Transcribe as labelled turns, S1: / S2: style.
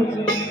S1: ভালো